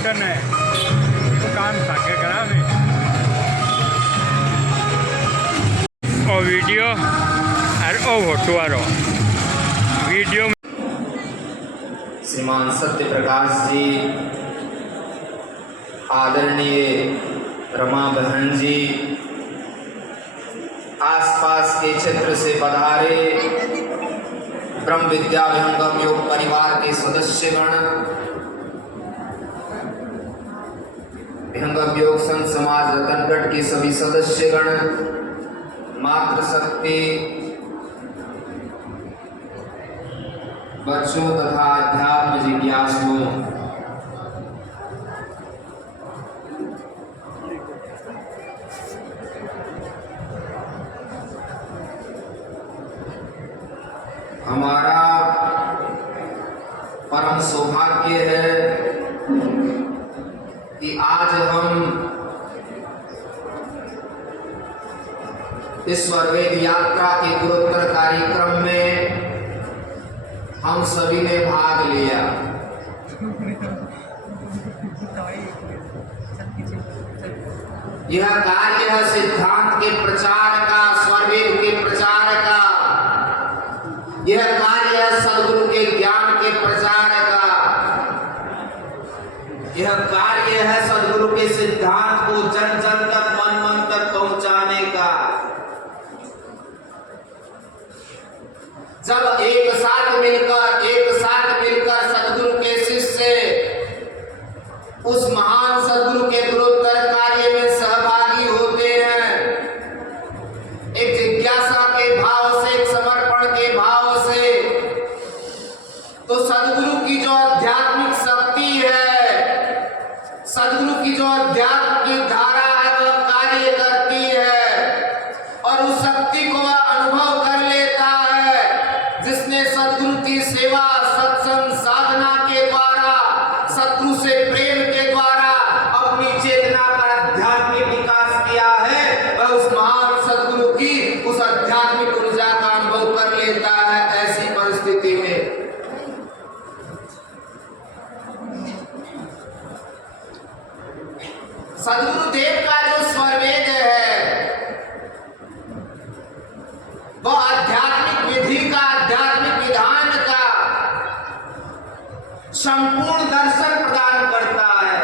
Button है तो काम साके करा में और वीडियो और फोटो वालो वीडियो श्रीमान सत्य प्रकाश जी, आदरणीय रमा बहन जी, आसपास के क्षेत्र से पधारे ब्रह्म विद्या विहंगम योग परिवार के सदस्यगण, विहंगम योग संघ समाज रतनगढ़ के सभी सदस्यगण, मातृशक्ति बच्चों तथा अध्यात्म जिज्ञासुओं, हमारा परम सौभाग्य है कि आज हम इस स्वर्वेद यात्रा के गुरुत्तर कार्यक्रम में हम सभी ने भाग लिया। यह कार्य है सिद्धांत के प्रचार का, स्वर्वेद के प्रचार का। यह कार्य है सद्गुरु के ज्ञान के प्रचार का। यह कार्य है सद्गुरु के सिद्धांत को जन जन तक, मन मन तक पहुंचाने का। जब एक साथ मिलकर सद्गुरु के शिष्य उस महान सद्गुरु के गुरुत्तर कार्य में सहभागी होते हैं, एक जिज्ञासा के भाव से, एक समर्पण के भाव से, तो सद्गुरु की जो आध्यात्मिक शक्ति है, सद्गुरु की जो अध्यात्म की धारा है, वह कार्य करती है और उस शक्ति को वह अनुभव कर लेता है। जिसने सद्गुरु की सेवा, सत्संग, साधना के द्वारा, सद्गुरु से प्रेम के द्वारा अपनी चेतना का आध्यात्मिक विकास किया है, वह उस महान सद्गुरु की उस आध्यात्मिक ऊर्जा का अनुभव कर लेता है। ऐसी परिस्थिति में सद्गुरु देव का जो स्वरवेद है, वह आध्यात्मिक विधि का, आध्यात्मिक विधान का संपूर्ण दर्शन प्रदान करता है।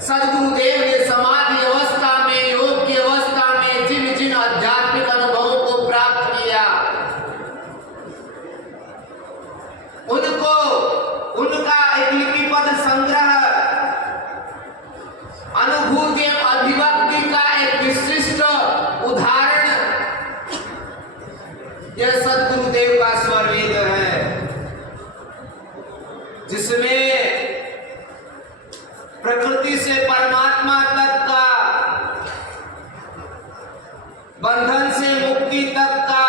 सद्गुरुदेव ने समाधि अवस्था में, योग की अवस्था में जिन जिन आध्यात्मिक अनुभवों को प्राप्त किया, उनका एक लिपिबद्ध संग्रह, अनुभूति एवं अभिव्यक्ति का एक विशिष्ट उदाहरण यह सद्गुरुदेव का स्वरवेद है, जिसमें प्रकृति से परमात्मा तक का, बंधन से मुक्ति तक का,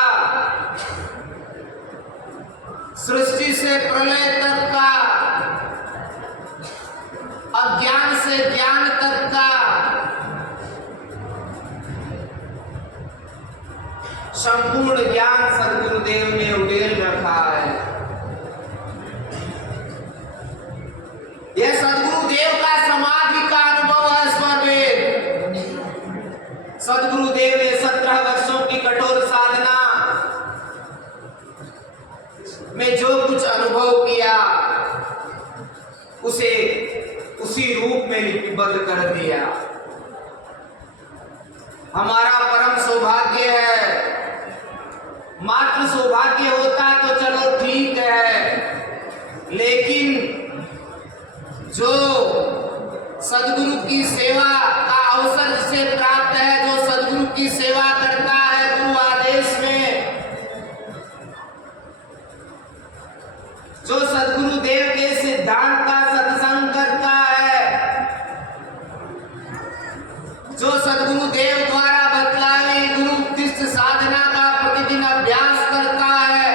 सृष्टि से प्रलय तक का, अज्ञान से ज्ञान तक का संपूर्ण ज्ञान सद्गुरुदेव ने उड़ेल रखा है। यह सद्गुरुदेव का समाधि का अनुभव है स्वरवेद। सद्गुरुदेव ने 17 वर्षों की कठोर साधना में जो कुछ अनुभव किया, उसे उसी रूप में लिपिबद्ध कर दिया। हमारा परम सौभाग्य है। मात्र सौभाग्य होता तो चलो ठीक है, लेकिन जो सद्गुरु की सेवा का अवसर जिसे प्राप्त है, जो सद्गुरु की सेवा करता है गुरु आदेश में, जो सद्गुरु देव के सिद्धांत का सत्संग करता है, जो सद्गुरु देव द्वारा बतलाई गुरु उपदिष्ट साधना का प्रतिदिन अभ्यास करता है,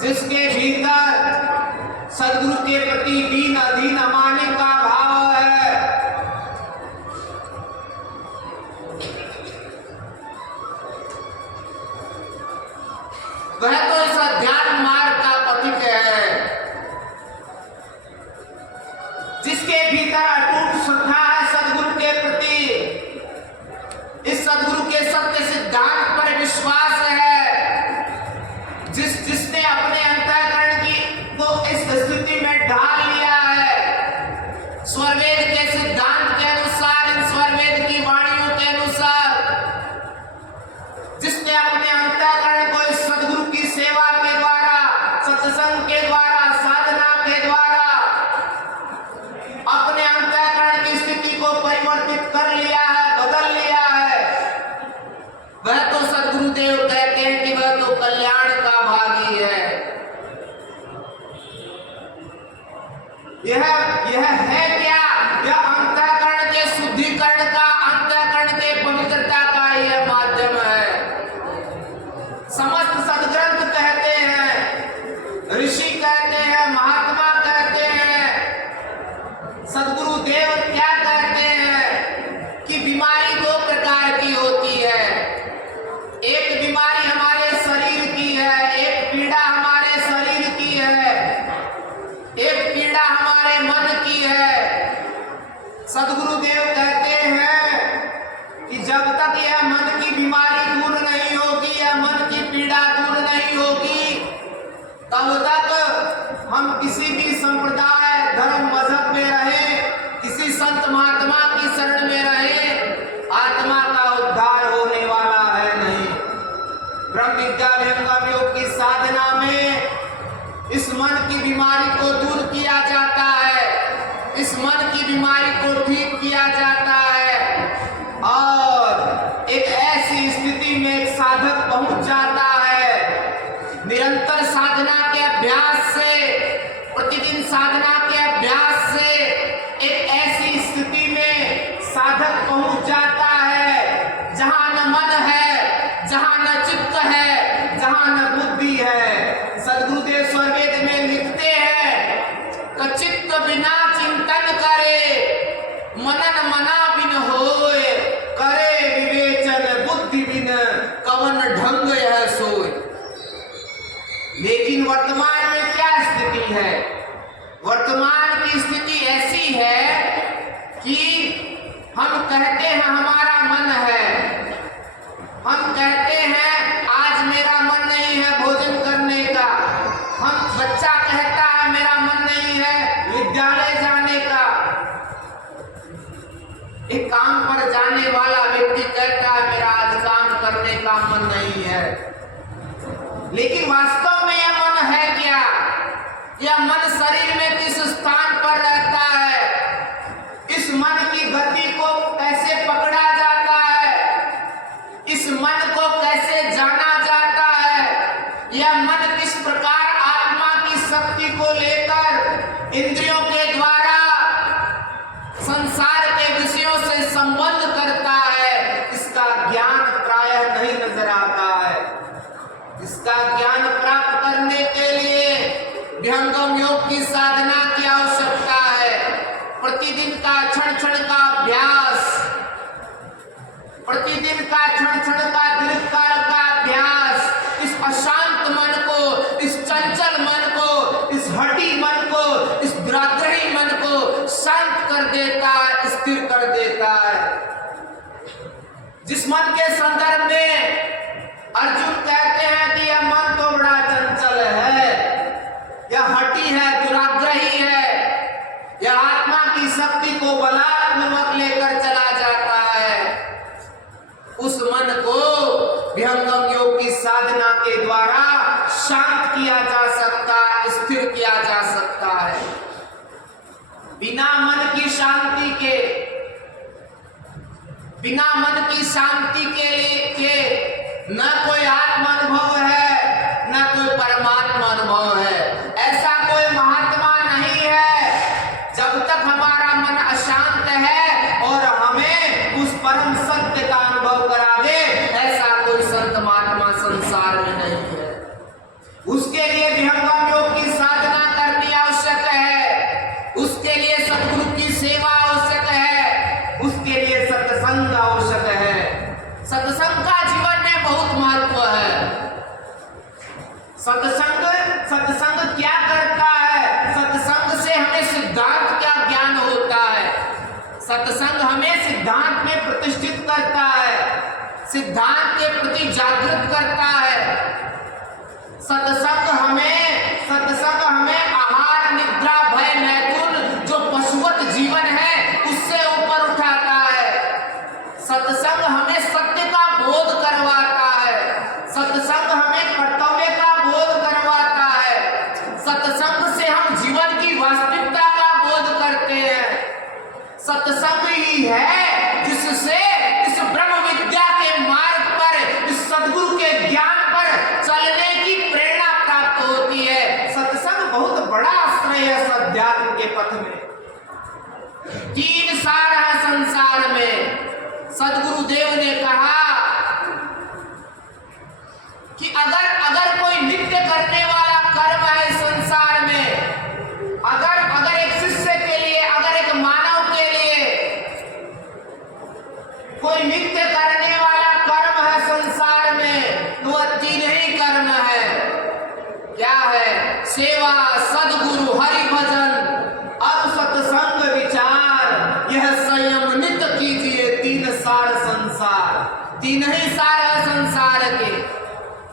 जिसके भीतर सद्गुरु के प्रति दीन अधीन अमाने का भाव है, वह तो इस अध्यात्म मार्ग का पथिक है। यह है क्या? यह अंतःकरण के शुद्धिकरण का, अंतःकरण के पवित्रता का यह माध्यम है। समस्त सदग्रंथ कहते हैं, ऋषि कहते हैं, महात्मा कहते हैं, सदगुरु देव क्या कहते हैं कि बीमारी दो प्रकार की होती है। एक बीमारी हमारे शरीर की है, एक पीड़ा हमारे शरीर की है, एक पीड़ा हमारे मन की है। सदगुरुदेव कहते हैं कि जब तक यह मन की बीमारी दूर नहीं होगी, यह मन की पीड़ा दूर नहीं होगी, तब तक हम किसी भी संप्रदाय, धर्म, मजहब में रहे, किसी संत महात्मा की शरण में रहे, आत्मा का उद्धार होने वाला है नहीं। ब्रह्म विद्या विहंगम योग की साधना में इस मन की बीमारी को दूर किया जाता है, इस मन की बीमारी को ठीक किया जाता है और एक ऐसी स्थिति में एक साधक पहुंच जाता है। निरंतर साधना के अभ्यास से, प्रतिदिन साधना के अभ्यास से एक ऐसी स्थिति में साधक पहुंच जाता है जहां न मन है, जहां न चित्त है, जहां न बुद्धि है। सदगुरुदेव स्वरवेद में लिखते हैं कि चित्त बिना चिंतन करे, मनन मना बिन होए, करे विवेचन बुद्धि बिन कवन ढंग यह सोए। लेकिन वर्तमान में क्या स्थिति है? वर्तमान की स्थिति ऐसी है कि हम कहते हैं हमारा मन है, हम कहते हैं आज मेरा मन नहीं है भोजन करने का, हम बच्चा कहता है मेरा मन नहीं है विद्यालय जाने का, एक काम पर जाने वाला व्यक्ति कहता है मेरा आज काम करने का मन नहीं है। लेकिन वास्तव में यह मन है क्या? यह मन शरीर में किस स्थान पर रहता है? इस मन की गति को कैसे पकड़ा जाता है? इस मन को कैसे जाना जाता है? यह मन किस प्रकार आत्मा की शक्ति को लेकर इंद्रियों के द्वारा संसार के विषयों से संबंध करता है, इसका ज्ञान प्रायः नहीं नजर आता है। इसका ज्ञान प्राप्त करने के लिए विहंगम योग की साधना की आवश्यकता है। प्रतिदिन का क्षण क्षण का अभ्यास, प्रतिदिन का क्षण क्षण का दीर्घकाल का अभ्यास इस अशांत मन को, इस चंचल मन को, इस हठी मन को, इस दुराग्रही मन को शांत कर देता है, स्थिर कर देता है। जिस मन के संदर्भ में अर्जुन कहते हैं कि यह मन तो बड़ा चंचल है, यह हठी है, दुराग्रही है, यह आत्मा की शक्ति को बलात्मक लेकर चला जाता है, उस मन को विहंगम योग की साधना के द्वारा शांत किया जा सकता है, स्थिर किया जा सकता है। बिना मन की शांति के, बिना मन की शांति के लिए न कोई आत्मा अनुभव है, न कोई परमात्मा अनुभव है। ऐसा कोई महात्मा नहीं है जब तक हमारा मन अशांत है और हमें उस परम सत्य का अनुभव करा दे, ऐसा कोई संत महात्मा संसार में नहीं है। उसके लिए विहंगम योग की साधना करनी आवश्यक है, उसके लिए सद्गुरु की सेवा आवश्यक है, उसके लिए सत्संग आवश्यक है। सत्संग का जीवन में बहुत महत्व है। सत्संग क्या करता है? सत्संग से हमें सिद्धांत क्या ज्ञान होता है? सत्संग हमें सिद्धांत में प्रतिष्ठित करता है, सिद्धांत के प्रति जागृत करता है। सत्संग हमें आहार निद्रा भय मैथुन जो पशुवत जीवन है उससे ऊपर उठाता है। सत्संग हमें सत्य का बोध करवाता है, सत्संग हमें कर्तव्य का बोध करवाता है, सत्संग से हम जीवन की वास्तविकता का बोध करते हैं। सत्संग ही है जिससे इस ब्रह्म विद्या के मार्ग पर, इस सद्गुरु के ज्ञान पर चलने की प्रेरणा प्राप्त होती है। सत्संग बहुत बड़ा आश्रय है अध्यात्म के पथ तीन ही सार है संसार के,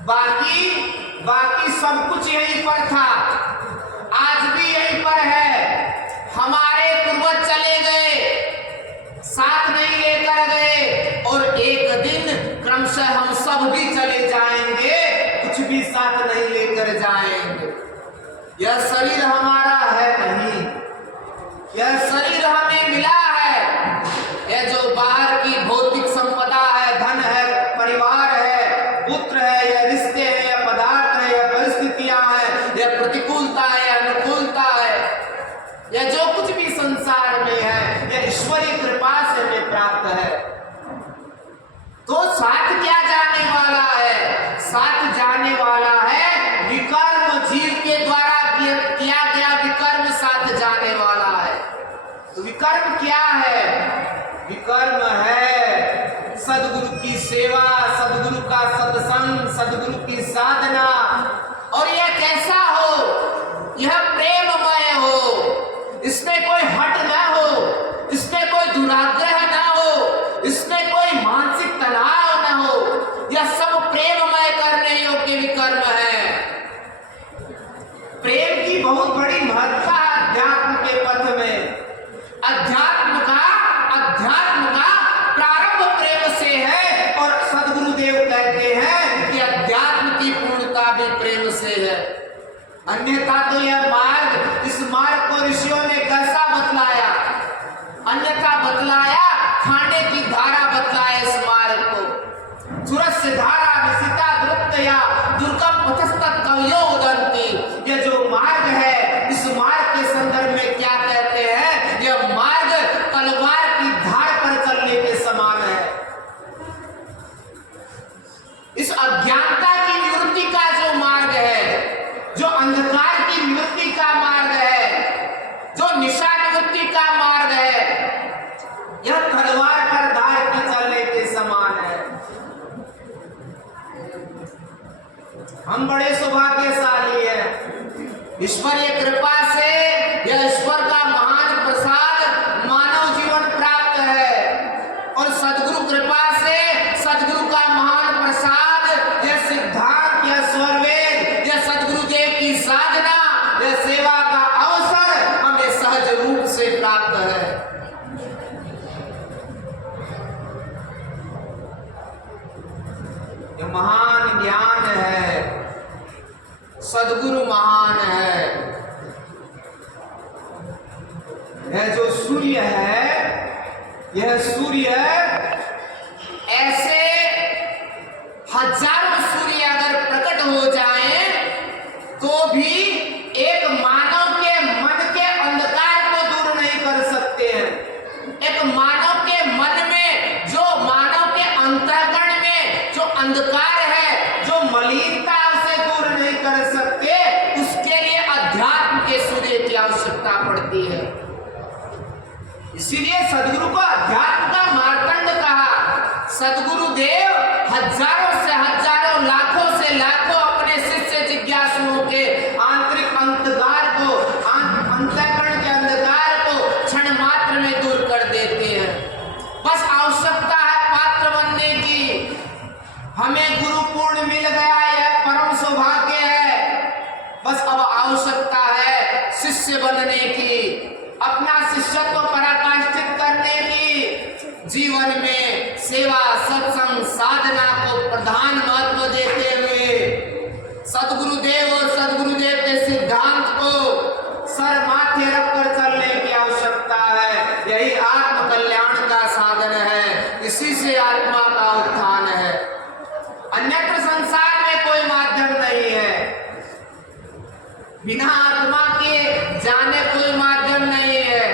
बाकी सब कुछ यहीं पर था, आज भी यहीं पर है। हमारे पूर्वज चले गए, साथ नहीं लेकर गए, और एक दिन क्रमशः हम सब भी चले जाएंगे, कुछ भी साथ नहीं लेकर जाएंगे। यह शरीर हमारा है नहीं, यह शरीर हमें मिला है। यह जो बाहर की भौतिक संपदा है, धन है, परिवार है, पुत्र है, या रिश्ते हैं, या पदार्थ है, या परिस्थितियां हैं, या प्रतिकूलता है, या अनुकूलता है, या जो कुछ भी संसार में है, यह ईश्वरीय कृपा से हमें प्राप्त है। तो साथ क्या जाने वाला है? साथ जाने वाला है विकर्म, जीव के द्वारा किया गया विकर्म साथ जाने वाला है। तो विकर्म क्या है? विकर्म है सदगुरु की सेवा, सदगुरु का सत्संग, सदगुरु की साधना। और यह कैसा हो? यह प्रेममय हो, इसमें कोई हट ना हो, इसमें कोई दुराग्रह ना हो, इसमें कोई मानसिक तनाव ना हो। यह सब प्रेममय करने योग्य विकर्म है। प्रेम की बहुत बड़ी महत्ता अध्यात्म के पथ में। अध्यात्म का प्रारंभ प्रेम से है, और सदगुरुदेव कहते हैं कि अध्यात्म की पूर्णता भी प्रेम से है। अन्यथा तो यह मार्ग, इस मार्ग को ऋषियों ने कैसा बतलाया? अन्यथा बतलाया, खाने की धारा बतलाया इस मार्ग को। सुरस्य धारा विसिता द्रुतया दुर्गम पथस्तत् कवयो उदन्ति। यह जो मार्ग है, इस मार्ग के संदर्भ में क्या कहते हैं? यह मार्ग तलवार की धार पर चलने के समान है। इस अज्ञानता की निवृत्ति का जो मार्ग है, जो अंधकार की निवृत्ति का मार्ग है, जो निशा निवृत्ति का मार्ग है, यह तलवार पर धार की चलने के समान है। हम बड़े सौभाग्यशाली हैं। ईश्वरीय कृपा से यह ईश्वर का महान प्रसाद मानव जीवन प्राप्त है, और सद्गुरु कृपा से सद्गुरु का महान प्रसाद, यह सिद्धांत, यह स्वरवेद, यह सद्गुरुदेव की साधना, यह सेवा का अवसर हमें सहज रूप से प्राप्त है। यह महान ज्ञान है, सद्गुरु महान है। यह जो सूर्य है, यह सूर्य ऐसे हजारों सूर्य अगर प्रकट हो जाएं, तो भी एक मानव के मन के अंधकार को दूर नहीं कर सकते हैं। एक मानव के मन में, जो मानव के अंतःकरण में जो अंधकार है, जो मलिनता, उसे दूर नहीं कर सकते। उसके लिए अध्यात्म के सूर्य की आवश्यकता पड़ती है। इसीलिए सदगुरु को अध्यात्म का मार्तंड कहा। सदगुरुदेव हजारों से हजारों, लाखों से लाखों अपने शिष्य जिज्ञासुओं के आंतरिक अंधकार को, अंतःकरण के अंधकार को क्षण मात्र में दूर कर देते हैं। बस आवश्यकता है पात्र बनने की। हमें गुरु पूर्ण मिल गया, यह परम सौभाग्य है। बस अब आवश्यकता है शिष्य बनने की, अपना शिष्यत्व पराकाष्ठित करने की, जीवन में सेवा, सत्संग, साधना को प्रधान महत्व देते हुए सदगुरुदेव और सदगुरुदेव के सिद्धांत को सर माथे रखकर चलने की आवश्यकता है। यही आत्म कल्याण का साधन है, इसी से आत्मा का उत्थान है। अन्यत्र संसार में कोई माध्यम नहीं है। बिना आत्मा के जाने कोई माध्यम नहीं है।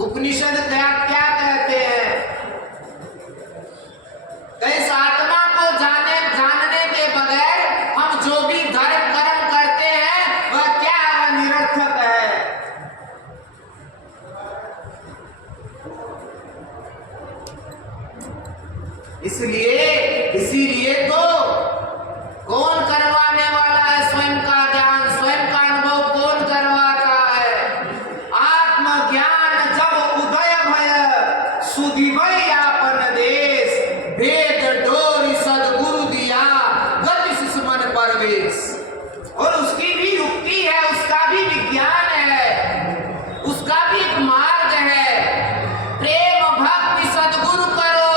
उपनिषद क्या कहते हैं? इस आत्मा को जानने के बगैर हम जो भी धर्म कर्म करते हैं, वह क्या है? वह निरर्थक है। इसीलिए तो कौन करवाने वाला है स्वयं का ज्ञान, स्वयं का अनुभव कौन करवाता है? आत्मज्ञान जब उदय भय सुधिवै आपन देश, भेद डोरी सदगुरु दिया गति सुमन परवेश। और उसकी भी युक्ति है, उसका भी विज्ञान है, उसका भी एक मार्ग है। प्रेम भक्ति सदगुरु करो,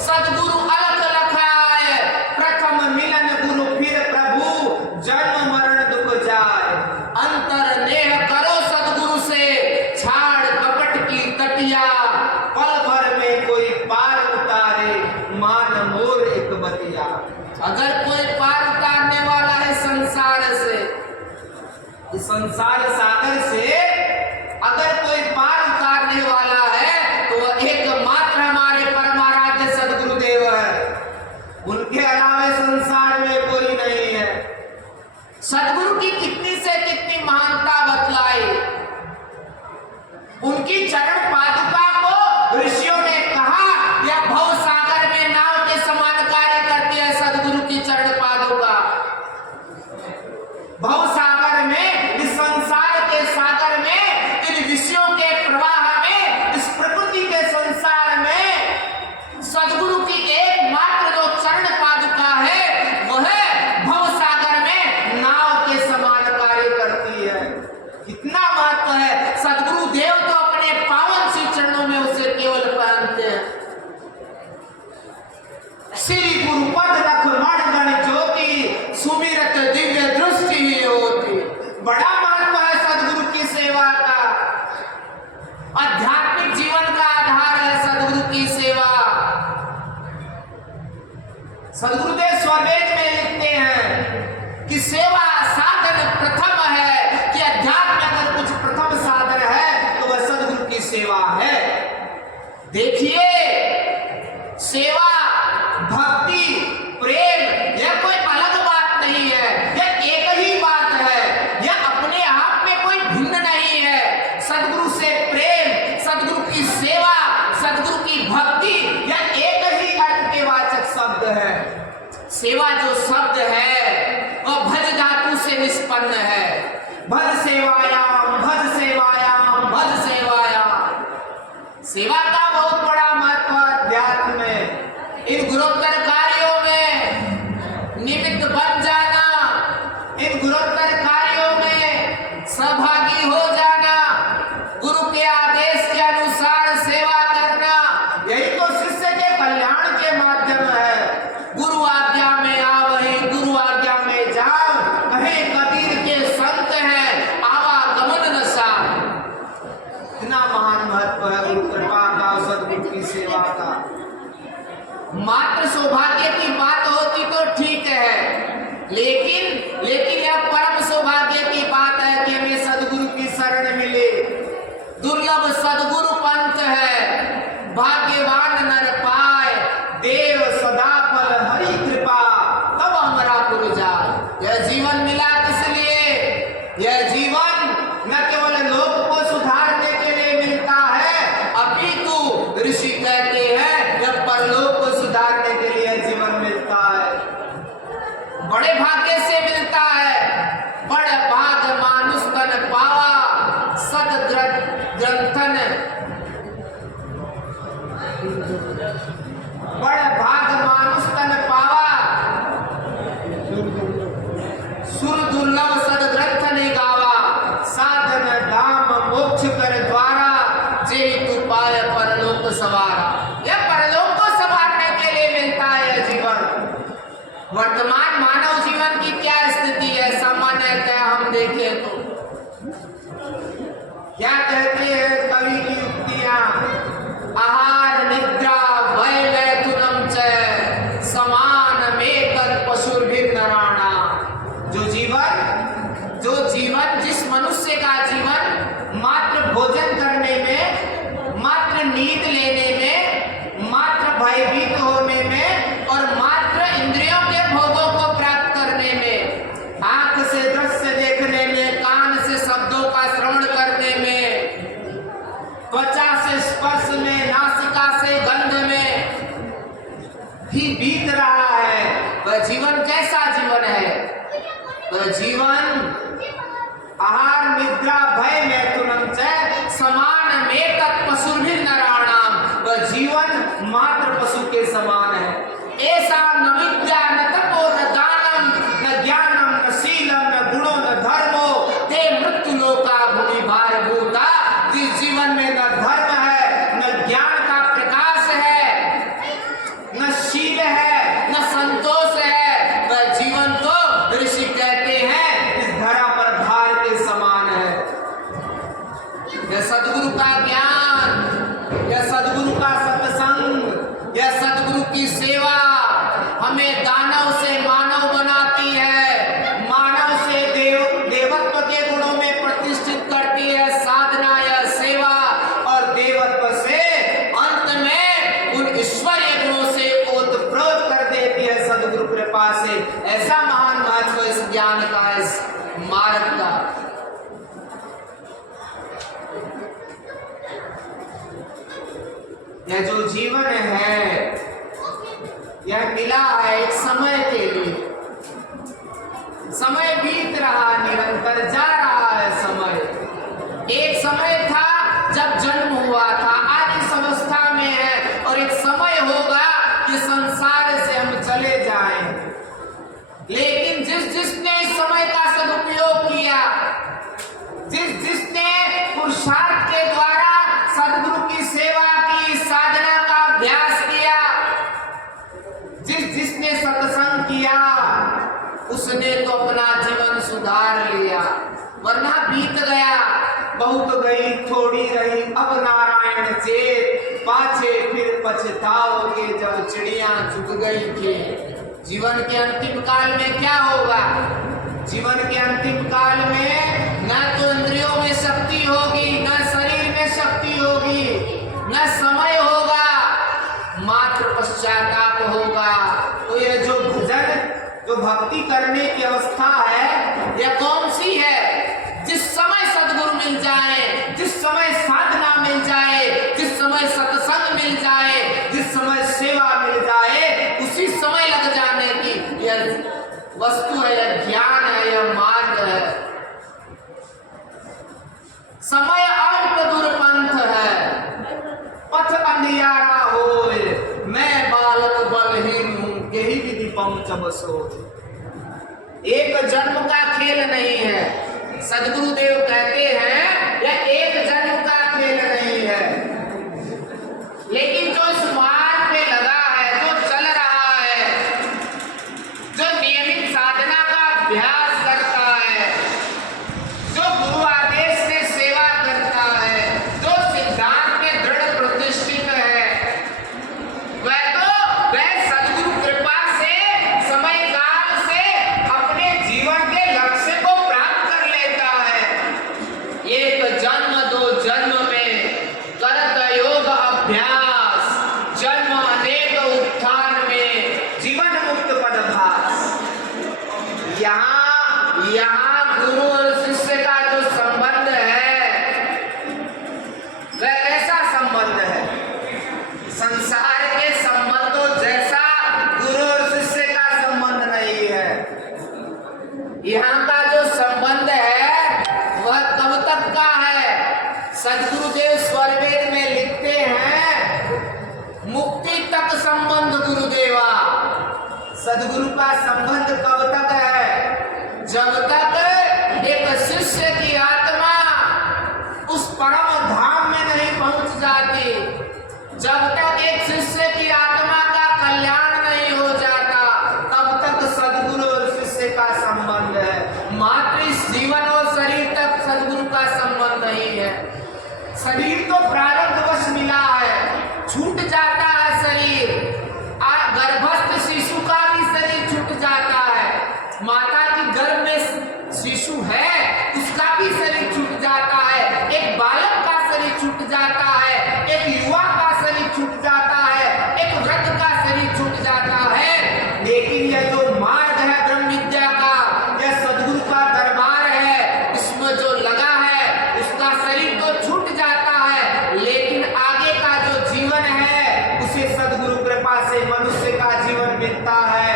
सदगुरु अलख लखाए, प्रथम मिलन गुरु फिर प्रभु, जन्म मरण दुख जाए। अंतर नेह करो सदगुरु से, छाड़ कपट की तटिया, पल भर में कोई पार उतारे, मान मोर एक बतिया। अगर कोई पार उतारने वाला है संसार से, इस संसार सागर से अगर कोई पार उतारने वाला है तो वह एकमात्र हमारे परमाराध्य सदगुरुदेव है। उनके अलावा संसार में कोई नहीं है। सदगुरु की कितनी से कितनी महानता बतलाई। उनकी चरण पादुका को ऋषियों ने कहा यह भव सागर में नाव के समान कार्य करती है। सदगुरु की चरण पादुका भव सागर में, इस संसार के सागर में, इन विषयों के प्रवाह में, इस प्रकृति के संसार में सदगुरु की एकमात्र जो चरण पादुका है वह भव सागर में नाव के समान कार्य करती है। कितना महत्व है। सदगुरु देव तो अपने पावन श्री चरणों में उसे केवल पहनते हैं। श्री गुरुपद लक्ष्मण गण ज्योति, सुमिरत दिव्य दृष्टि ही होती। बड़ा महत्व है सदगुरु की सेवा का। आध्यात्मिक जीवन का आधार है सदगुरु की सेवा। सदगुरुदेव स्ववेद में लिखते हैं कि सेवा साधन प्रथम है, कि अध्यात्म में अगर कुछ प्रथम साधन है तो वह सदगुरु की सेवा है। देखिए, सेवा, भक्ति, प्रेम यह कोई अलग बात नहीं है, यह एक ही बात है। यह अपने आप में कोई भिन्न नहीं है। सदगुरु से प्रेम, सदगुरु की सेवा, सदगुरु की भक्ति यह एक ही अर्थ के वाचक शब्द है। सेवा जो शब्द है वह भज धातु से निष्पन्न है। भज सेवायाम, भज सेवायाम, भज सेवायाम। सेवा का बहुत बड़ा महत्व अध्यात्म में। इन गुरोत्तर कार्यों में निमित्त बन जाना, इन गुरोत्तर कार्यों में सहभागी हो जाना, गुरु के आदेश के अनुसार सेवा करना, यही तो शिष्य के कल्याण के माध्यम है। गुरु आज्ञा में आवहि, गुरु आज्ञा में जाओ, कहे कबीर के संत हैं आवागमन न सार। इतना महान महत्व है गुरु कृपा का, सदगुरु की सेवा का। मात्र सौभाग्य की बात होती तो ठीक है, लेकिन यह परम सौभाग्य की बात है कि हमें सदगुरु की शरण मिले। दुर्लभ सदगुरु पंथ है, भाग्यवान नर पाए, देव सदा फल हरि कृपा, तब हमारा पुरजाय। यह जीवन मिला किस लिए? यह जीवन न केवल लोक को सुधारने के लिए मिलता है, अपितु ऋषि कहते हैं जब परलोक को सुधारने के लिए जीवन मिलता है। बड़े भाग्य से मिलता है। बड़ भाग मानुष तन पावा, सद ग्रंथन। बड़ भाग मानुष तन पावा, सुर दुर्लभ सद ग्रंथ ने गावा। साधन धाम मोक्ष कर द्वारा, जे तू पाए परलोक सवारा। यह परलोक को संवारने के लिए मिलता है यह जीवन। वर्तमान मानव जीवन की क्या स्थिति है? सामान्यतः हम देखें तो क्या कहते हैं कवि की युक्तियां? आहार निद्रा भय मैथुनम च समान में तत् पशुर्भिर नराणा। जो जीवन जिस मनुष्य का जीवन मात्र भोजन करने में, मात्र नींद लेने में, मात्र भयभीत होने में और मात्र इंद्रियों के भोगों को प्राप्त करने में, आंख से दृश्य देखने में, कान से शब्दों का श्रवण करने में, त्वचा से स्पर्श में, नासिका से गंध में ही बीत रहा है, वह जीवन कैसा जीवन है? वह जीवन आहार निद्रा भय मैथुनम च समान में तत् पशुर्भिर नराणाम। वह जीवन मात्र पशु के समान है। यह जो जीवन है यह मिला है एक समय के लिए। समय बीत रहा, निरंतर जा रहा है समय। एक समय था जब जन्म हुआ था, आज इस अवस्था में है, और एक समय होगा कि संसार से हम चले जाएं। लेकिन जिसने इस समय का सदुपयोग किया, जिसने पुरुषार्थ के द्वारा सद्गुरु की सेवा की, साधना का अभ्यास किया, जिसने सत्संग किया, उसने तो अपना जीवन सुधार लिया। वरना बीत गया, बहुत गई थोड़ी रही, अब नारायण चेत, पाछे फिर पछताओगे जब चिड़िया चुग गई थी। जीवन के अंतिम काल में क्या होगा? जीवन के अंतिम काल में न तो इंद्रियों में शक्ति होगी, न शरीर में शक्ति होगी, न समय होगा, मात्र पश्चाताप होगा। तो यह जो भजन, जो भक्ति करने की अवस्था है, यह कौन सी है? जिस समय सद्गुरु मिल जाए, जिस समय साधना मिल जाए, जिस समय सत्संग मिल जाए, जिस समय सेवा मिल जाए, उसी समय लग जाने की यह वस्तु है, यह ज्ञान है, यह मार्ग है। समय अल्प दुर्पंथ है, पथ अंधियारा होए, मैं बालक बलहीन हूं, यही विधि पहुंचब सोए। एक जन्म का खेल नहीं है। सद्गुरुदेव कहते हैं यह एक जन्म का खेल नहीं है। लेकिन जो इस मार्ग में लगा है, जो चल रहा है, जो नियमित साधना का अभ्यास करता है, जो गुरु आदेश से सेवा करता है, जो सिद्धांत में दृढ़ प्रतिष्ठित है, वह सद्गुरु कृपा से, समय काल से अपने जीवन के लक्ष्य को प्राप्त कर लेता है। एक जन्म दो जन्म में करत योग अभ्यास, जन्म अनेक उत्थान में जीवन मुक्त पदभास। यहाँ गुरु और शिष्य का जो संबंध है वह कैसा संबंध है? संसार के संबंधों जैसा गुरु और शिष्य का संबंध नहीं है। यहाँ का जो संबंध है वह कब तक का है? सद्गुरुदेव स्वरवेद में लिखते हैं, मुक्ति तक संबंध गुरुदेवा। सद्गुरु का संबंध कब तक है? जब तक एक शिष्य की आत्मा उस परम धाम में नहीं पहुंच जाती, जब तक एक शिष्य की आत्मा का कल्याण नहीं हो जाता, तब तक सद्गुरु और शिष्य का संबंध है। मात्र इस जीवन और शरीर तक सद्गुरु का संबंध नहीं है। शरीर तो प्रारब्धवश मिला है, छूट जाता है शरीर। गर्भस्थ शिशु का भी शरीर छूट जाता है। माता की गर्भ में शिशु है, उसका भी शरीर छूट जाता है। एक बालक का शरीर छूट जाता है, एक युवा का शरीर छूट जाता है, एक वृद्ध का शरीर छूट जाता है। लेकिन यह जो मार्ग है ब्रह्म विद्या का, यह सद्गुरु का दरबार है, इसमें जो लगा है उसका शरीर तो छूट जाता है, लेकिन आगे का जो जीवन है उसे सद्गुरु कृपा से मनुष्य का जीवन मिलता है।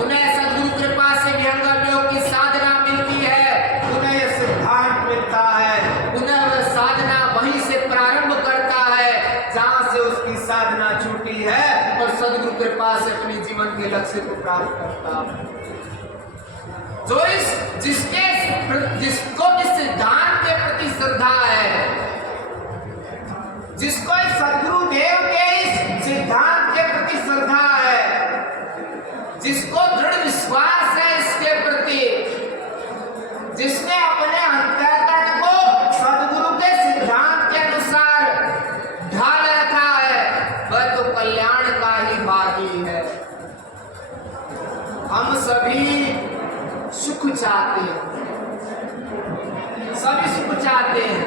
उन्हें सद्गुरु कृपा से विहंगम योग की साधना मिलती है, उन्हें सिद्धांत मिलता है, उन्हें वह साधना वहीं से प्रारंभ करता है जहां से उसकी साधना छूटी है, और सद्गुरु कृपा से अपने जीवन के लक्ष्य को प्राप्त करता है। जो जिसको इस सिद्धांत के प्रति श्रद्धा है, जिसको इस सद्गुरुदेव के इस सिद्धांत के प्रति श्रद्धा है, जिसको दृढ़ विश्वास है इसके प्रति, जिसने अपने अंतःकरण को सद्गुरु के सिद्धांत के अनुसार ढाल रखा है, वह तो कल्याण का ही भागी है। हम सभी सुख चाहते हैं, सभी सुख चाहते हैं।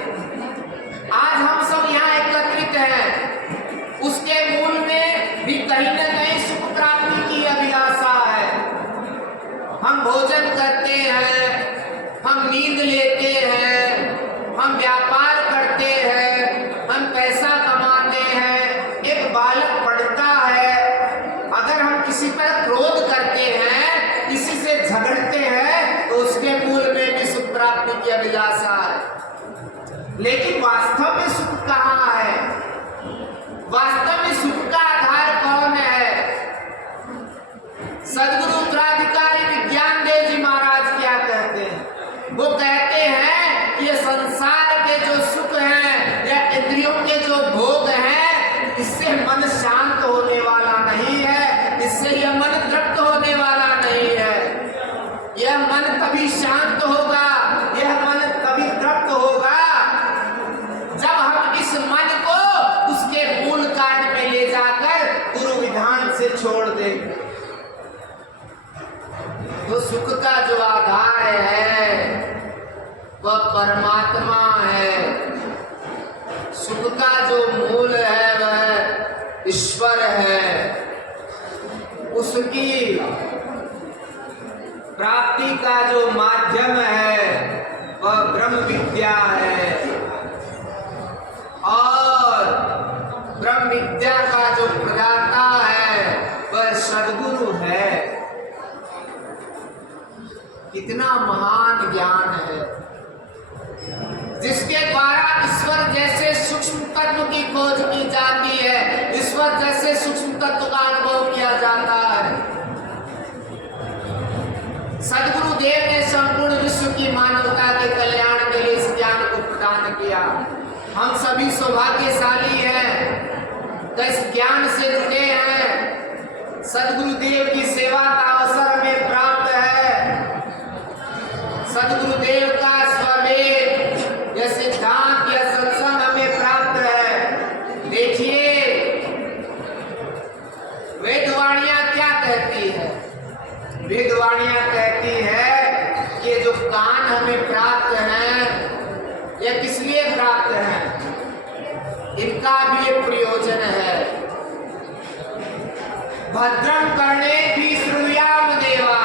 आज हम सब यहाँ एकत्रित हैं, उसके मूल में भी कहीं न कहीं सुख प्राप्ति की अभिलाषा है। हम भोजन करते हैं, हम नींद लेते हैं, हम व्यापार करते हैं, हम पैसा कमाते हैं, एक बालक पढ़ता है, अगर हम किसी पर क्रोध करते हैं, किसी से झगड़ते हैं, तो उसके मूल में भी सुख प्राप्ति की अभिलाषा है। लेकिन वास्तव में सुख कहाँ है? वास्तव में सुख का आधार कौन है? सदगुरु उत्तराधिकारी विज्ञान देव जी महाराज क्या कहते हैं? वो कहते हैं कि ये संसार के जो सुख हैं या इंद्रियों के जो भोग हैं, इससे मन शांत होने वाला नहीं है, इससे यह मन तृप्त होने वाला नहीं है। यह मन कभी शांत होगा, यह मन कभी तृप्त होगा जब हम इस मन को उसके मूल कारण में ले जाकर गुरु विधान से छोड़ देंगे। तो सुख का जो आधार है वह परमात्मा है। सुख का जो मूल है वह ईश्वर है। उसकी प्राप्ति का जो माध्यम है वह ब्रह्म विद्या है, और ब्रह्म विद्या का जो प्रदाता है वह सद्गुरु है। कितना महान ज्ञान है जिसके द्वारा ईश्वर जैसे सूक्ष्म तत्व की खोज की जाती है, ईश्वर जैसे सूक्ष्म तत्व का अनुभव किया जाता है। सद्गुरु देव ने संपूर्ण विश्व की मानवता के कल्याण के लिए इस ज्ञान को प्रदान किया। हम सभी सौभाग्यशाली हैं, तो इस ज्ञान से जुड़े हैं। सद्गुरु देव की सेवा का अवसर हमें प्राप्त है। सद्गुरुदेव का स्ववेद या सिद्धांत या सत्संग हमें प्राप्त है। देखिए वेदवाणियां क्या कहती है? वेदवाणियां कहती है कि जो कान हमें प्राप्त हैं यह किस लिए प्राप्त हैं? इनका भी एक प्रयोजन है। भद्रं कर्णेभिः शृणुयाम देवा।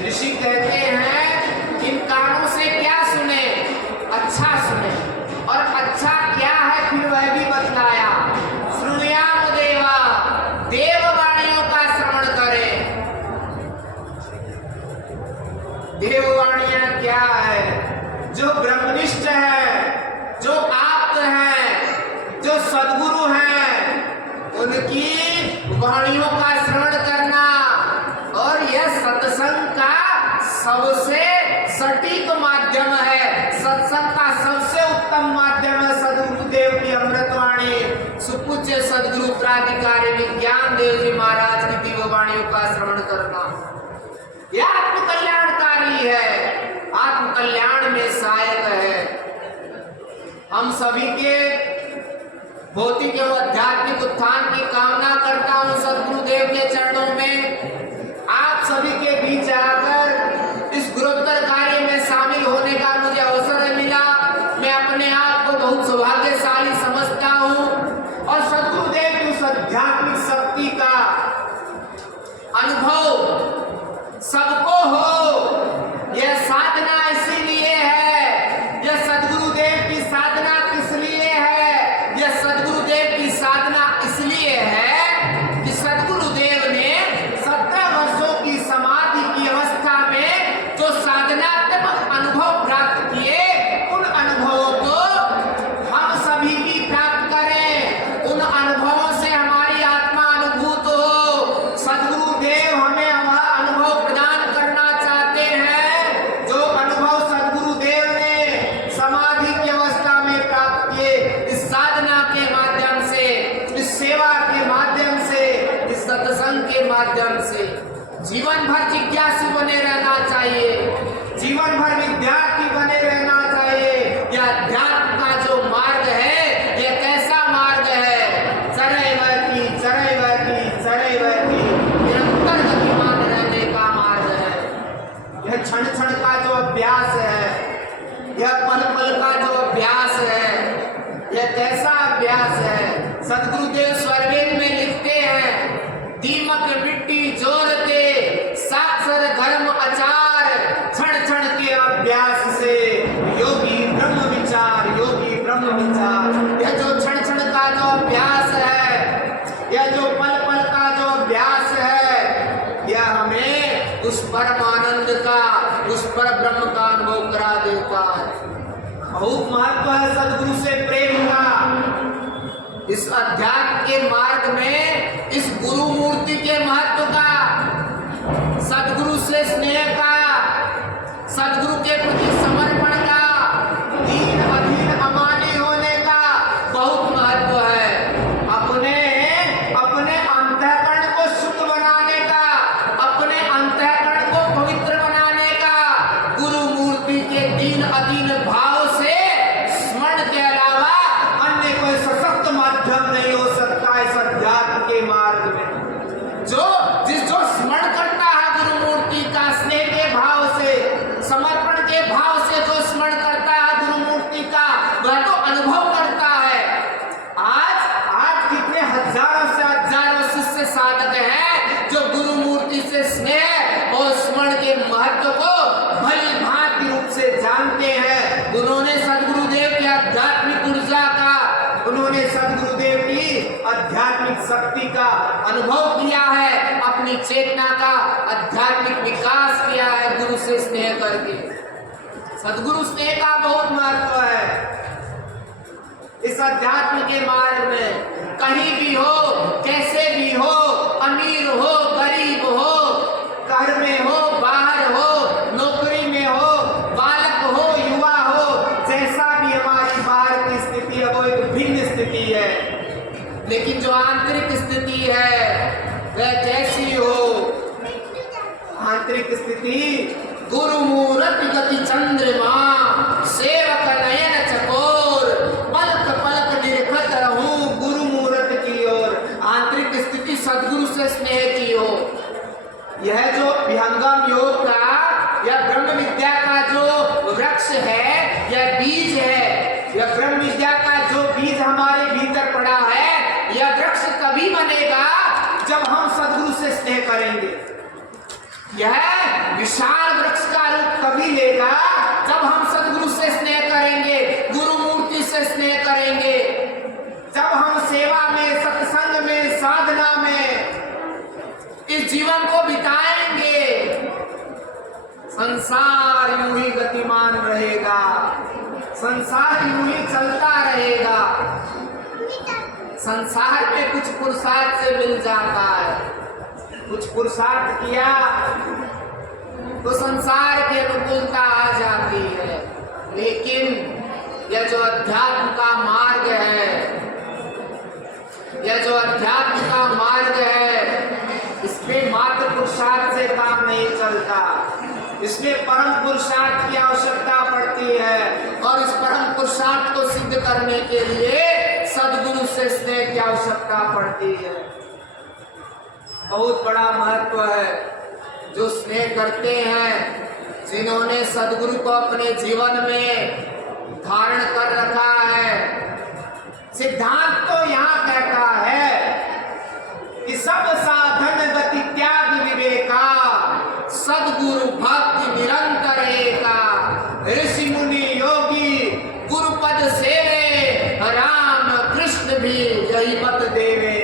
ऋषि कहते हैं इन कानों से क्या सुने? अच्छा सुने। और अच्छा क्या है फिर वह भी बतलाया। शृणुयाम देवा, देववाणियों का श्रवण करें। देववाणियां क्या है? जो ब्रह्मनिष्ठ है, जो आप्त है, जो सद्गुरु हैं, उनकी वाणियों का श्रवण करना। और यह सत्संग का सबसे सटीक माध्यम है, सत्संग का सबसे उत्तम माध्यम है सदगुरुदेव की अमृतवाणी। सुपूज्य सदगुरु उत्तराधिकारी विज्ञान देव जी महाराज की दिव्य वाणियों का श्रवण करना, यह आत्म कल्याणकारी है, आत्म कल्याण में सहायक है। हम सभी के भौतिक एवं आध्यात्मिक उत्थान की कामना करता हूँ सदगुरुदेव के चरणों में। आप सभी के बीच आकर इस गुरुत्तर कार्य में शामिल होने का मुझे अवसर मिला। मैं अपने आप को बहुत सौभाग्यशाली समझता हूँ, और सदगुरुदेव की उस आध्यात्मिक शक्ति का अनुभव सबको हो। यह साधना इसीलिए है, यह सदगुरुदेव की साधना किस लिए है? यह सदगुरुदेव की साधना इसलिए है कि सदगुरुदेव ने 17 वर्षों की समाधि की अवस्था में जो साधनात्मक अनुभव प्राप्त किए, उन अनुभवों को हम सभी भी प्राप्त करें। उन अनुभवों से हमारी आत्मा अनुभूत हो। सदगुरुदेव हमें अनुभव प्रदान करना चाहते हैं, जो अनुभव सदगुरुदेव ने समाधि की अवस्था में प्राप्त किए, इस साधना के माध्यम से, इस सेवा के माध्यम से, इस सत्संग के माध्यम से। जीवन भर जिज्ञासु बने रहना चाहिए, जीवन भर विद्यार्थी बने रहना चाहिए। यह अध्यात्म का जो मार्ग है, यह कैसा मार्ग है? चरैवती चरैवती चरैवती, निरंतर गतिमान रहने का मार्ग है। यह क्षण क्षण का जो अभ्यास है, यह पल पल का जो अभ्यास है, यह कैसा अभ्यास है? सदगुरुदेव स्वरवेद में लिखते हैं, दीमक मिट्टी जोरते साक्षर धर्म आचार, क्षण क्षण के अभ्यास बहुत महत्व है सदगुरु से प्रेम का। इस अध्यात्म के मार्ग में इस गुरु मूर्ति के महत्व का, सदगुरु से स्नेह का, सदगुरु के प्रति समर्पण का, दीन अधीन अमानी होने का बहुत महत्व है। अपने अपने अंतःकरण को शुद्ध बनाने का, अपने अंतःकरण को पवित्र बनाने का गुरु मूर्ति के दीन अधीन भाव से स्मरण के अलावा अन्य कोई सशक्त माध्यम नहीं हो सकता इस अध्यात्म के मार्ग में। जो स्मरण करता है गुरु मूर्ति का स्नेह के भाव से, समर्पण के भाव से जो स्मरण करता है गुरु मूर्ति का, वह तो अनुभव करता है। आज कितने हजारों शिष्य साधक हैं जो गुरु मूर्ति से स्नेह और स्मरण के महत्व को भली भांति रूप से जानते हैं। उन्होंने सदगुरुदेव की आध्यात्मिक ऊर्जा का, उन्होंने सदगुरुदेव की आध्यात्मिक शक्ति का अनुभव किया है, अपनी चेतना का आध्यात्मिक विकास किया है गुरु से स्नेह करके। सदगुरु स्नेह का बहुत महत्व है इस अध्यात्म के मार्ग में। कहीं भी हो, कैसे भी हो, अमीर हो, गरीब हो, घर में हो, बाहर हो, नौकरी में हो, बालक हो, युवा हो, जैसा भी हमारी बाहर की स्थिति है वो एक भिन्न स्थिति है, लेकिन जो आंतरिक स्थिति है वह कैसी हो? आंतरिक स्थिति गुरु मूरत गति चंद्रमा, सेवक नयन चकोर, पलक पलक निरखत रहूं गुरु मूरत की ओर। आंतरिक स्थिति सदगुरु से स्नेह की हो। यह जो विहंगम योग का या ब्रह्म विद्या का जो वृक्ष है, यह बीज है, यह ब्रह्म विद्या का जो बीज हमारे भीतर पड़ा है, यह वृक्ष तभी बनेगा जब हम सदगुरु से स्नेह करेंगे। यह विशाल वृक्ष का रूप तभी लेगा जब हम सदगुरु से स्नेह करेंगे, गुरु मूर्ति से स्नेह करेंगे, जब हम सेवा में, सत्संग में, साधना में इस जीवन को बिताएंगे। संसार यूं ही गतिमान रहेगा, संसार यूं ही चलता रहेगा। संसार में कुछ पुरुषार्थ से मिल जाता है, कुछ पुरुषार्थ किया तो संसार की अनुकूलता आ जाती है, लेकिन यह जो अध्यात्म का मार्ग है, यह जो अध्यात्म का मार्ग है, इसमें मात्र पुरुषार्थ से काम नहीं चलता, इसमें परम पुरुषार्थ की आवश्यकता पड़ती है। और इस परम पुरुषार्थ को सिद्ध करने के लिए सदगुरु से स्नेह की आवश्यकता पड़ती है। बहुत बड़ा महत्व है। जो स्नेह करते हैं, जिन्होंने सदगुरु को अपने जीवन में धारण कर रखा है, सिद्धांत तो यहाँ कहता है कि सब साधन गति त्याग विवेका, सदगुरु भक्ति निरंतर एका, ऋषि मुनि योगी गुरु पद सेवे, राम कृष्ण भी यही मत देवे।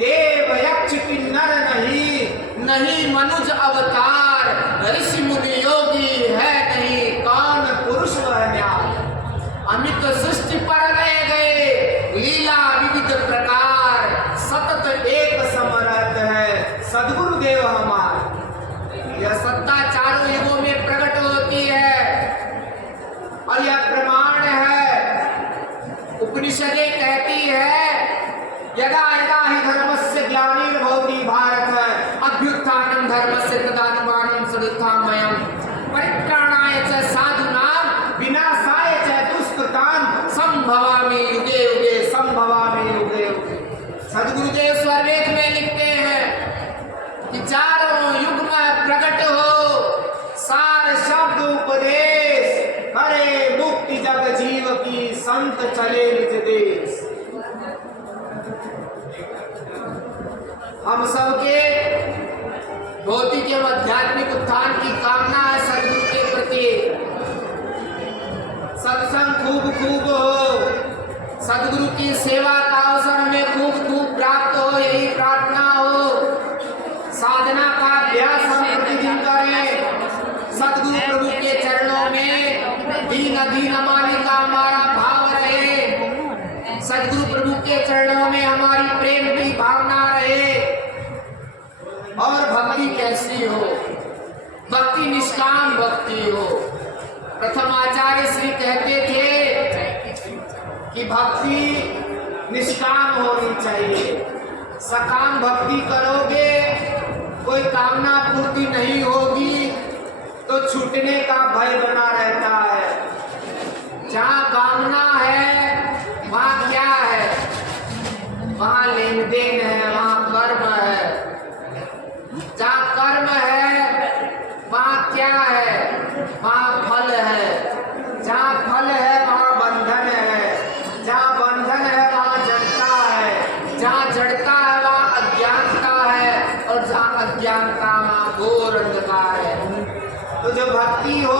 देव यक्ष किन्नर नहीं मनुज अवतार, ऋषि मुनि योगी है नहीं कौन पुरुष वह न्याय। अमित सृष्टि पर रह गए लीला विविध प्रकार, सतत एक समरथ है सदगुरुदेव हमार। यह सत्ता चारों युगों में प्रकट होती है और यह प्रमाण है। उपनिषदें कहती है यदा यदा हि धर्मस्य ग्लानिर्भवति भारत अभ्युत्थानं धर्मस्य तदात्मानं सदुत्थानमयम् परित्राणाय च साधूनां विनाशाय च दुष्कृतां संभवामि युगे युगे संभवामि युगे युगे। सद्गुरुदेव स्वरवेद में लिखते हैं कि चारों युग में प्रकट हो सार शब्द उपदेश, करे मुक्ति जग जीव की संत चले निज देश। हम सबके भौतिक एवं आध्यात्मिक उत्थान की कामना है सदगुरु के प्रति। सत्संग खूब खूब हो, सदगुरु की सेवा का अवसर हमें खूब खूब प्राप्त हो, यही प्रार्थना हो। साधना का अभ्यास हम प्रतिदिन करें, सदगुरु प्रभु के चरणों में दीन अधीन अमानी का भक्ति निष्काम भक्ति हो। प्रथम आचार्य श्री कहते थे कि भक्ति निष्काम होनी चाहिए। सकाम भक्ति करोगे, कोई कामना पूर्ति नहीं होगी तो छूटने का भय बना रहता है। जहाँ कामना है वहाँ क्या है? वहाँ लेन देन है, वहाँ कर्म है। जहाँ कर्म है वहाँ क्या है? वहाँ फल है। जहाँ फल है वहाँ बंधन है। जहाँ बंधन है वहाँ जड़ता है। जहाँ जड़ता है वहाँ अज्ञानता है, और जहाँ अज्ञानता वहाँ घोर अंधकार है। तो जो भक्ति हो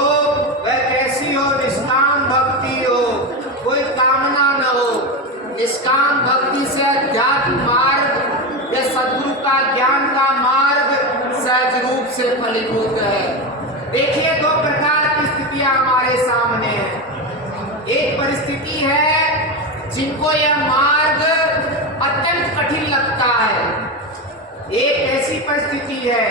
वह कैसी हो? निष्काम भक्ति हो, कोई कामना न हो। निष्काम भक्ति से अध्यात्म मार्ग या सद्गुरु का ज्ञान का मार्ग सहज रूप से फलीभूत है। देखिए, दो प्रकार की स्थितियां हमारे सामने हैं। एक परिस्थिति है जिनको यह मार्ग अत्यंत कठिन लगता है। एक ऐसी परिस्थिति है,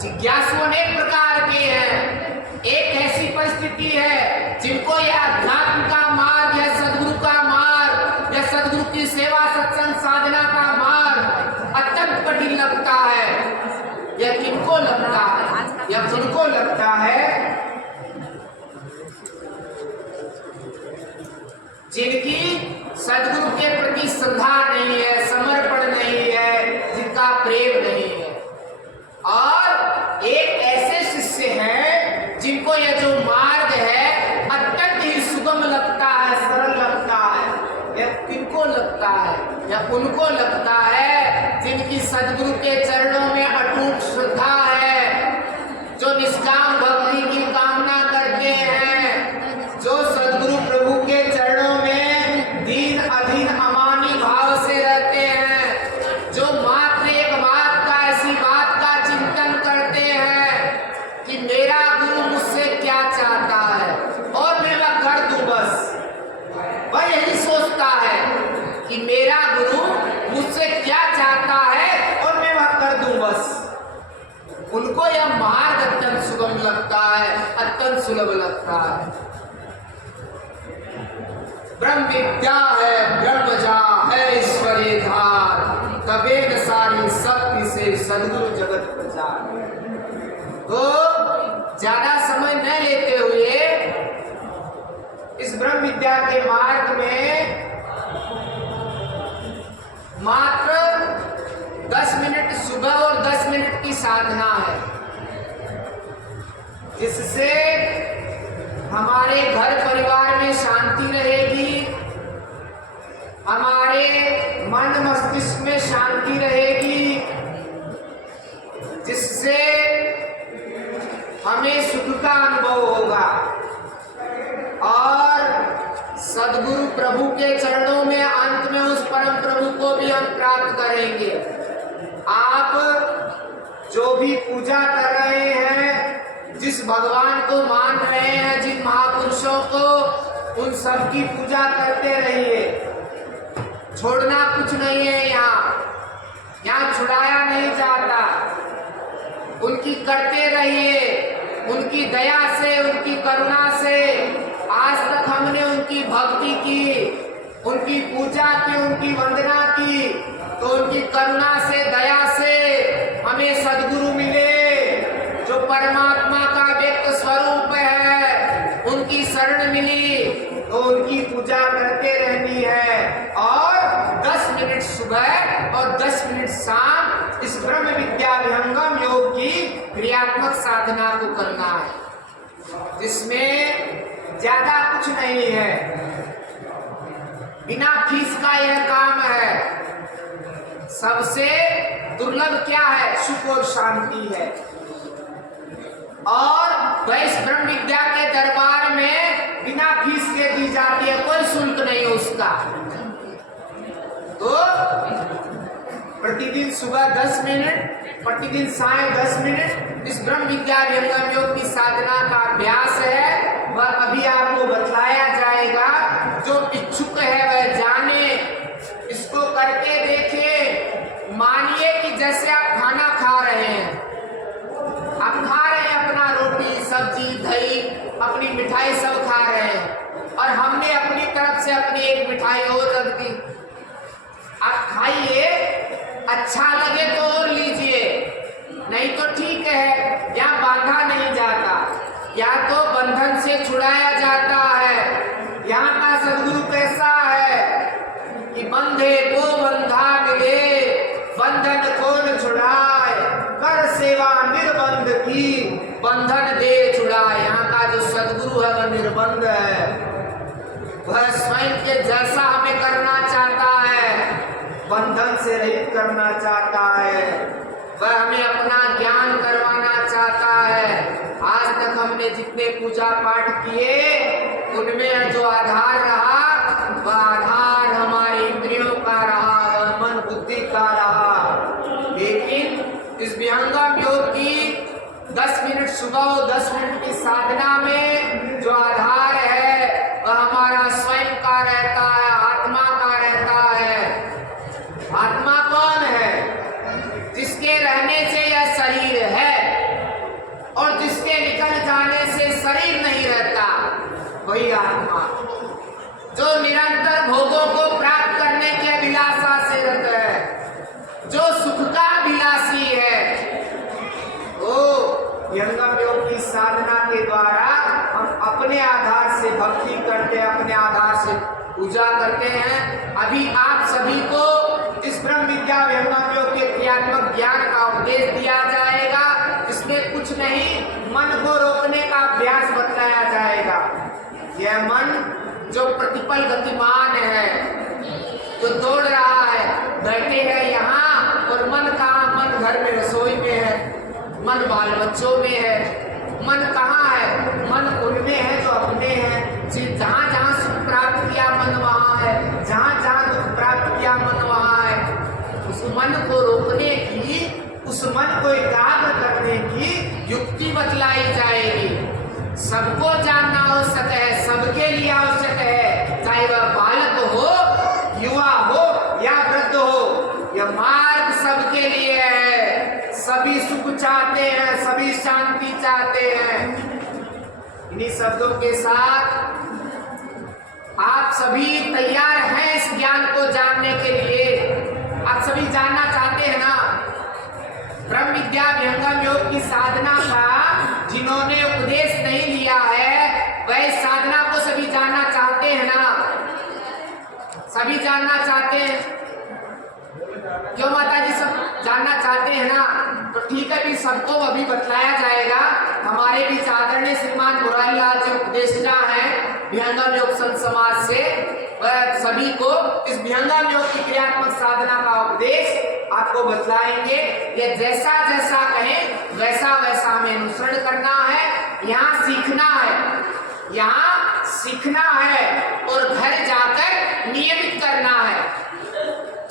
जिज्ञासु अनेक प्रकार के हैं। एक ऐसी परिस्थिति है जिनको यह अध्यात्म का मार्ग या सद्गुरु का मार्ग या सद्गुरु की सेवा सत्संग साधना का मार्ग अत्यंत कठिन लगता है। यह किनको लगता है? यह किनको लगता है? जिनकी सद्गुरु के प्रति श्रद्धा नहीं है, समर्पण नहीं है, जिनका प्रेम नहीं है। और एक ऐसे शिष्य हैं जिनको यह जो मार्ग है अत्यंत ही सुगम लगता है, सरल लगता है। यह किनको लगता है? यह उनको लगता है जिनकी सद्गुरु के चरणों में अटूट श्रद्धा है, जो निष्काम भक्ति की कामना करते हैं, जो सद्गुरु प्रभु के चरणों में दीन अधीन अमानी भाव से रहते हैं, जो मात्र एक बात का, ऐसी बात का चिंतन करते हैं कि मेरा गुरु मुझसे क्या चाहता है और मैं वह कर दूं बस। वह यही सोचता है कि मेरा गुरु मुझसे क्या चाहता है और मैं वह कर दूं बस। उनको यह मार्ग अत्यंत सुगम लगता है, अत्यंत सुलभ लगता है। ब्रह्म विद्या है, ब्रह्मजा है ईश्वरी धार, तबे न सारी शक्ति से सद्गुरु जगत प्रचार। तो ज्यादा समय न लेते हुए इस ब्रह्म विद्या के मार्ग में मात्र 10 मिनट सुबह और 10 मिनट की साधना है, जिससे हमारे घर परिवार में शांति रहेगी, हमारे मन मस्तिष्क में शांति रहेगी, जिससे हमें सुख का अनुभव होगा और सद्गुरु प्रभु के चरणों में अंत में उस परम प्रभु को भी हम प्राप्त करेंगे। आप जो भी पूजा कर रहे हैं, जिस भगवान को मान रहे हैं, जिन महापुरुषों को, उन सब की पूजा करते रहिए। छोड़ना कुछ नहीं है। यहाँ छुड़ाया नहीं जाता। उनकी करते रहिए। उनकी दया से, उनकी करुणा से आज तक हमने उनकी भक्ति की, उनकी पूजा की, उनकी वंदना की, तो उनकी करुणा से, दया से हमें सद्गुरु मिले जो परमात्मा का व्यक्त स्वरूप है। उनकी शरण मिली तो उनकी पूजा करते रहनी है और 10 मिनट सुबह और 10 मिनट शाम इस ब्रह्म विद्या विहंगम योग की क्रियात्मक साधना को करना है, जिसमें ज्यादा कुछ नहीं है। बिना फीस का यह काम है। सबसे दुर्लभ क्या है? सुख और शांति है। और वैश्य ब्रह्म विद्या के दरबार में बिना फीस के दी जाती है, कोई शुल्क नहीं उसका। तो प्रतिदिन सुबह 10 मिनट, प्रतिदिन साय 10 मिनट इस ब्रह्म विद्या विहंगम योग की साधना का अभ्यास है। वह अभी आपको बतलाया जाएगा। जो इच्छुक है वह जाने, इसको करके देखे। मानिए कि जैसे आप खाना खा रहे हैं, आप खा रहे हैं, बंधन से रहित करना चाहता है, वह हमें अपना ज्ञान करवाना चाहता है। आज तक हमने जितने पूजा पाठ किए उनमें जो आधार रहा वह आधार हमारे इंद्रियों का रहा, वह मन बुद्धि का रहा। लेकिन इस विहंगम योग की 10 मिनट सुबह और 10 मिनट की साधना में जो आधार है वह हमारा स्वयं का रहता है, आत्मा का रहता है। आत्मा कौन है? जिसके रहने से यह शरीर है और जिसके निकल जाने से शरीर नहीं रहता, वही आत्मा। जो निरंतर भोगों को प्राप्त करने के अभिलाषा से रत है, जो सुख का अभिलाषी है, वो विहंगम योग की साधना के द्वारा हम अपने आधार से भक्ति करते हैं, अपने आधार से पूजा करते हैं। अभी आप सभी को इस ब्रह्म विद्या विहंगम योग के क्रियात्मक ज्ञान का उपदेश दिया जाएगा। इसमें कुछ नहीं, मन को रोकने का अभ्यास बताया जाएगा। यह मन जो प्रतिपल गतिमान है, जो दौड़ रहा है, बैठे हैं यहाँ और मन कहाँ? मन घर में रसोई में है, मन बाल बच्चों में है। मन कहाँ है? मन उनमें है जो अपने हैं। जहाँ जहाँ सुख प्राप्त किया मन वहाँ है, जहाँ जहाँ दुख प्राप्त किया मन वहाँ है। उस मन को रोकने की, उस मन को एकाग्र करने की युक्ति बतलाई जाएगी। सबको जानना आवश्यक है, सबके लिए आवश्यक है, चाहे वह बालक हो, युवा हो या वृद्ध हो। यह मार्ग सबके लिए है। सभी सुख चाहते हैं, सभी शांति चाहते हैं। इन्हीं शब्दों के साथ आप सभी तैयार हैं इस ज्ञान को जानने के लिए? आप सभी जानना चाहते हैं ना? ब्रह्म विद्या विहंगम योग की साधना का जिन्होंने उपदेश नहीं लिया है वह साधना को सभी जानना चाहते हैं ना? सभी जानना चाहते हैं? क्यों माता जी, सब जानना चाहते हैं ना? तो ठीक है, भी सबको अभी बतलाया जाएगा। हमारे बीच आदरणीय श्रीमान मुरारी लाल जी उपदेष्टा हैं विहंगम योग संत समाज से, वह सभी को इस विहंगम योग की क्रियात्मक साधना का उपदेश आपको बतलाएंगे। ये जैसा जैसा कहें वैसा वैसा हमें अनुसरण करना है। यहाँ सीखना है, यहाँ सीखना है और घर जाकर नियमित करना है।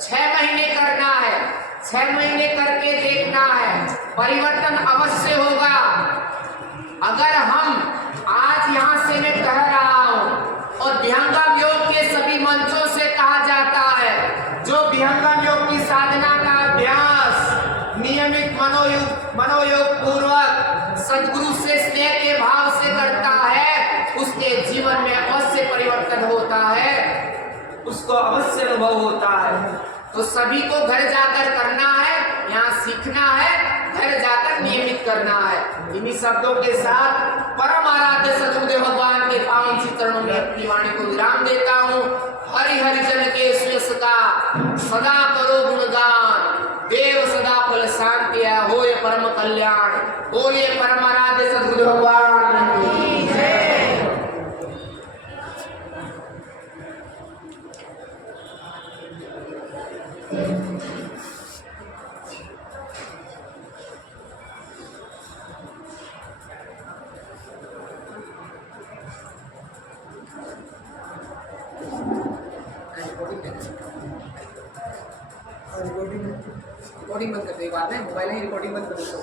6 महीने करना है, 6 महीने करके देखना है, परिवर्तन अवश्य होगा। अगर हम आज यहाँ से मैं कह रहा हूँ और विहंगम योग के सभी मंचों से कहा जाता है, जो विहंगम योग की साधना का अभ्यास नियमित मनोयोग पूर्वक सद्गुरु से स्नेह के भाव से करता है, उसके जीवन में अवश्य परिवर्तन होता है, उसको अवश्य अनुभव होता है। तो सभी को घर जाकर करना है, यहाँ सीखना है, घर जाकर नियमित करना है। इन्हीं शब्दों के साथ परम आराध्य सद्गुरुदेव भगवान के पावन श्री चरणों में अपनी वाणी को विराम देता हूँ। हरि हरि जन के श्रेष्ठ का सदा करो गुणगान, देव सदा फल शांति है, होय परम कल्याण। बोलिए परम आराध्य सद्गुरुदेव भगवान की जय। रिकॉर्डिंग बंद कर दो, एक बात है, मोबाइल है, रिकॉर्डिंग बंद कर दो।